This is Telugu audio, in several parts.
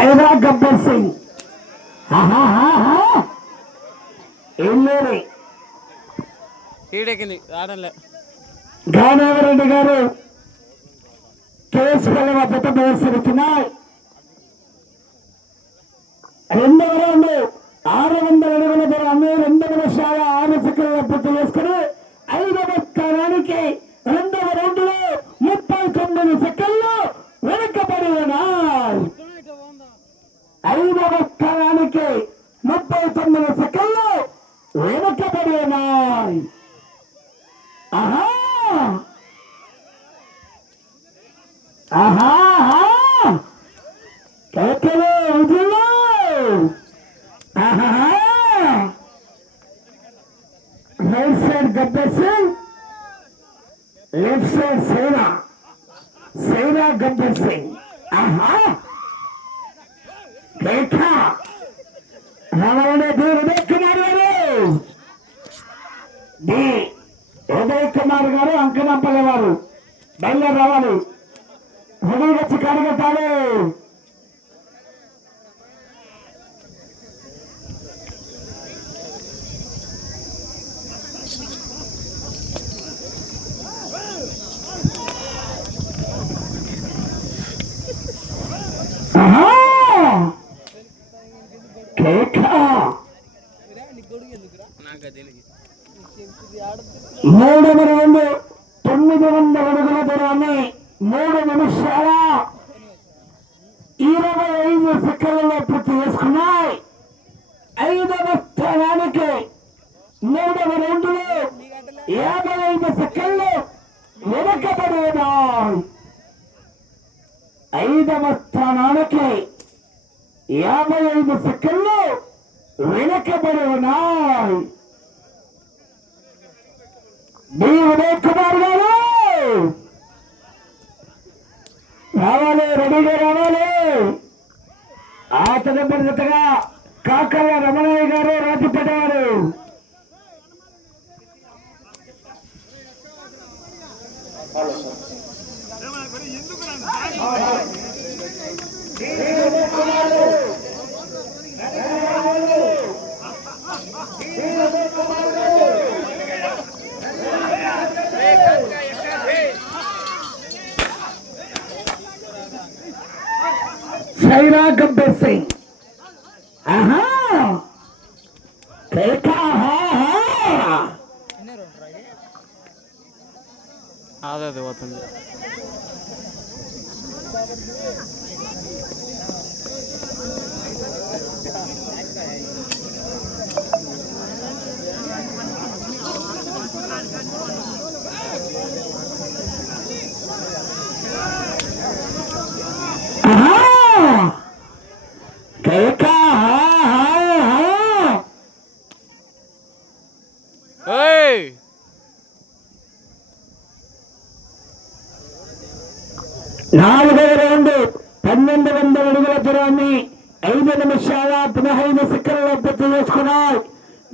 సైరా గబ్బర్ సింగ్ గానావరెడ్డి గారు కేసు పిల్లల జత ప్రదర్శిస్తున్నాయి. రెండవ రౌండ్ 600 అడుగుల దూరాన్ని 2 నిమిషాల 6 సెకండ్ల పూర్తి చేసుకుని 5వ స్థానానికి రెండవ రౌండ్ లో 39 సెకండ్లు వెనుకబడి ఉన్నాయి. 5వ స్థానానికి 39 సెకండ్లు వెనుకబడి ఉన్నాయి. ఆహా ఆహా కేకలు వదిలో right side Gabbar Singh, left side Sye Raa Gabbar Singh. ఆహా కేక రావాలంటే డి ఉదయ్ కుమార్ గారు, డి ఉదయ్ కుమార్ గారు అంకనాపల్లి వారు బయలుదేరి రావాలి. హృదయ వచ్చి కడగట్టాలి. మూడవ రౌండ్ 900 అడుగుల దూరాన్ని 3 నిమిషాల 25 సెకండ్లలో పూర్తి చేసుకున్నాయి. 5వ స్థానానికి 3వ రౌండ్లో 55 సెకండ్లు వెనుకబడి ఉన్నాయి. 5వ స్థానానికి 55 సెకండ్లు వెనుకబడి ఉన్నాయి. డి ఉదయ్ కుమార్ గారు రావాలి, రెడీగా రావాలి. ఆ తదుపరి జతగా కాకర్ల రమణయ్య గారు రాజపేట వారు. సైరా గబ్బర్ సింగ్ ఆహా అదే పోతుంది. నాలుగవ రౌండ్ 1200 అడుగుల దూరాన్ని 5 నిమిషాల 15 సెకండ్ల పూర్తి చేసుకున్నాయి.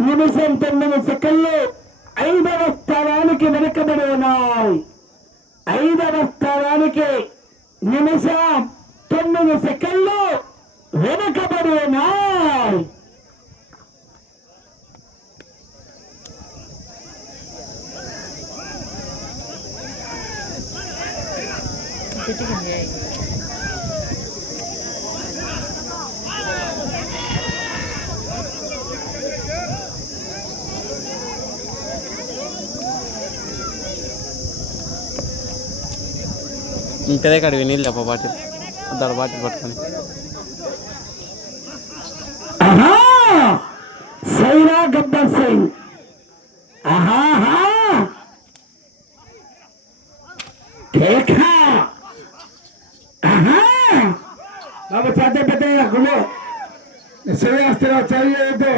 నిమిషం 9 సెకండ్లు 5వ స్థానానికి వెనుకబడి ఉన్నాయి. 5వ స్థానానికి నిమిషం 9 సెకండ్లు వెనుకబడి ఉన్నాయి. ఇంకదే కడివి నీళ్ళు తప్ప బాటిల్ దాని బాటిల్ పట్టుకొని సైరా గబ్బర్ సింగ్ బాబు చేత పెద్ద గుళ్ళు శ్రేయస్తిలో చేయలేదు.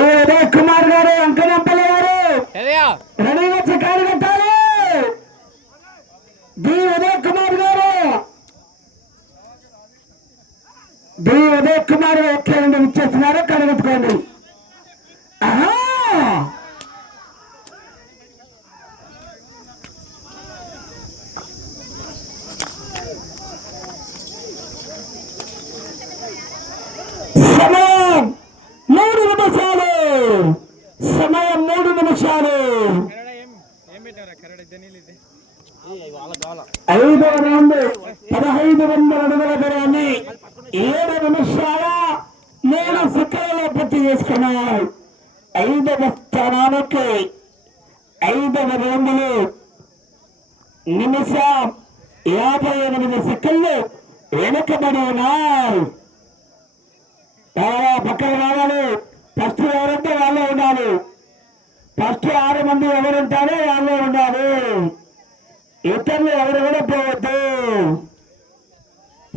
ఉదయ్ కుమార్ గారు అంకనంపల్లి గారు రెడీ వచ్చి కారు కట్టాలి. డి ఉదయ్ కుమార్ గారు, డి ఉదయ్ కుమార్ ఒకే రెండు ఇచ్చేస్తున్నారు, కడగట్టుకోండి. నిమిషాలు. 5వ రౌండ్ 1500 అడుగుల దూరాన్ని 7 నిమిషాల 3 సెకండ్లలో పూర్తి చేసుకున్నాయి. 5వ స్థానానికి 5వ రౌండ్లు నిమిషం 58 సెకండ్లు వెనుకబడి ఉన్నాయి. పక్కన రావాలి. ఫస్ట్ ఎవరంటే వాళ్ళే ఉండాలి. ఫస్ట్ 6 మంది ఎవరుంటారో వాళ్ళే ఉండాలి. ఇతరులు ఎవరు కూడా పోవద్దు.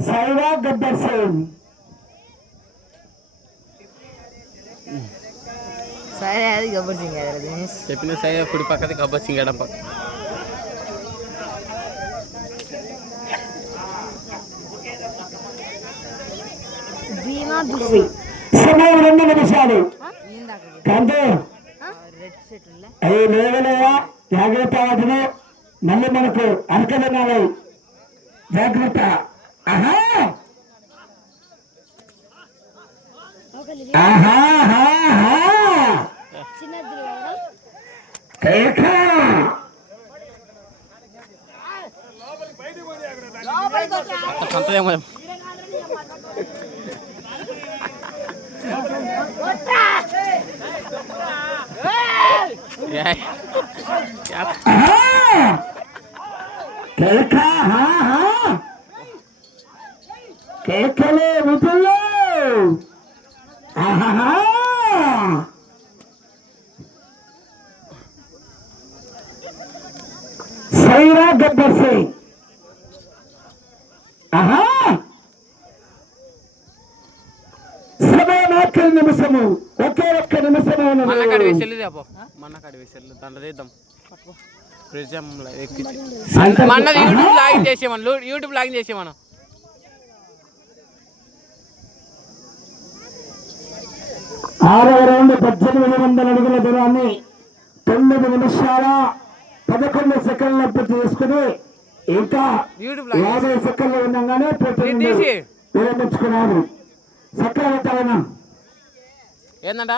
సైరా గబ్బర్ సింగ్ చెప్పిన సైడ్ కుడి పక్కది గబ్బర్ సింగ్ ఎడం పక్క. సమయం 2 నిమిషాలు. కంటే అవి లేవలేవా జాగ్రత్త. వాటిని మళ్ళీ మనకు అరకదనాలి. జాగ్రత్త. ఆహా అంతదేమో కేకలే విధులు. సైరా గబ్బర్ సింగ్. సమయం 1 నిమిషము. ఒకే 1 నిమిషము. మన కాడి వేసెల్లు రేపో మన కాడి వేసెల్లు దాంట్లో తీద్దాం. మన యూట్యూబ్ లాగిన్ చేసేమను. యూట్యూబ్ లాగిన్ చేసేమను. 6వ రౌండ్ 1800 అడుగుల దూరాన్ని 9 నిమిషాల 11 సెకండ్ల పూర్తి చేసుకుని ఇంకా 50 సెకండ్లు ఉండగానే విరమించుకున్నారు. సక్రమంగా ఏందంట